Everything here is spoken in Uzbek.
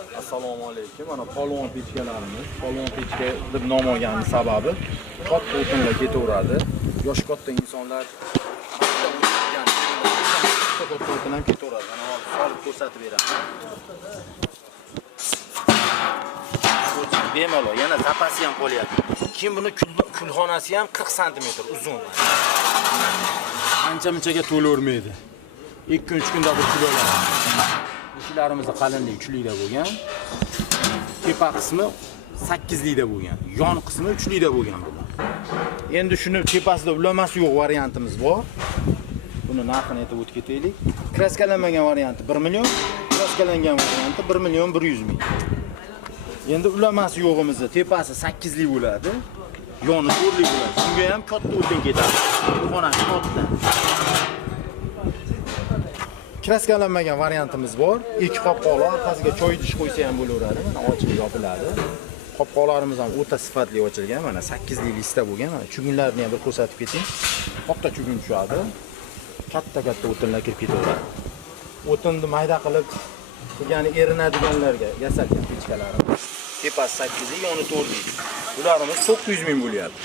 Assalomu alaykum. Mana polvon pechkalarimiz. Polvon pechka deb nom olgani sababi katta o'tinlar ketaveradi. Yosh katta insonlar katta o'tin ham ketaveradi. Mana hozir solib ko'rsatib beraman. Bemalol, yana zapasi ham qolyapti. Keyin buni kulxonasi ham 40 sm uzun. Ancha-munchaga to'lavermaydi. 2-3 kunda bir kuloladi. Ishlarimizni qalinligi 3 likda bo'lgan. Tepa qismi 8 likda bo'lgan. Yon qismi 3 likda bo'lgan bular. Endi shuni tepasida ulamasi yo'q variantimiz bor. Buni narxini aytib o'tib ketaylik. Kraskalanmagan varianti 1 million, kraskalangan varianti 1 million 100 ming. Endi ulamasi yo'g'imizni tepasi 8 lik bo'ladi. Yoni 4 lik bo'ladi. Shunga ham katta o'tin ketadi. Xonasi katta. Kraskalanmagan variantimiz bor. Ikki qopqoqli, orqasiga choy idish qo'ysa ham bo'laveradi. Mana ochib yopiladi. Qopqoqlarimiz ham o'ta sifatli ochilgan. Mana 8 lik lista bo'lgan. Mana chugunlarni ham bir ko'rsatib keting. Oqta chugun tushadi. Katta-katta o'tinlar kirib ketaveradi. O'tinni mayda qilib ya'ni erinadiganlarga yasalgan pechkalarimiz. Tepasi 8 lik, yoni 4 lik. Bularimiz 900 ming bo'lyapti.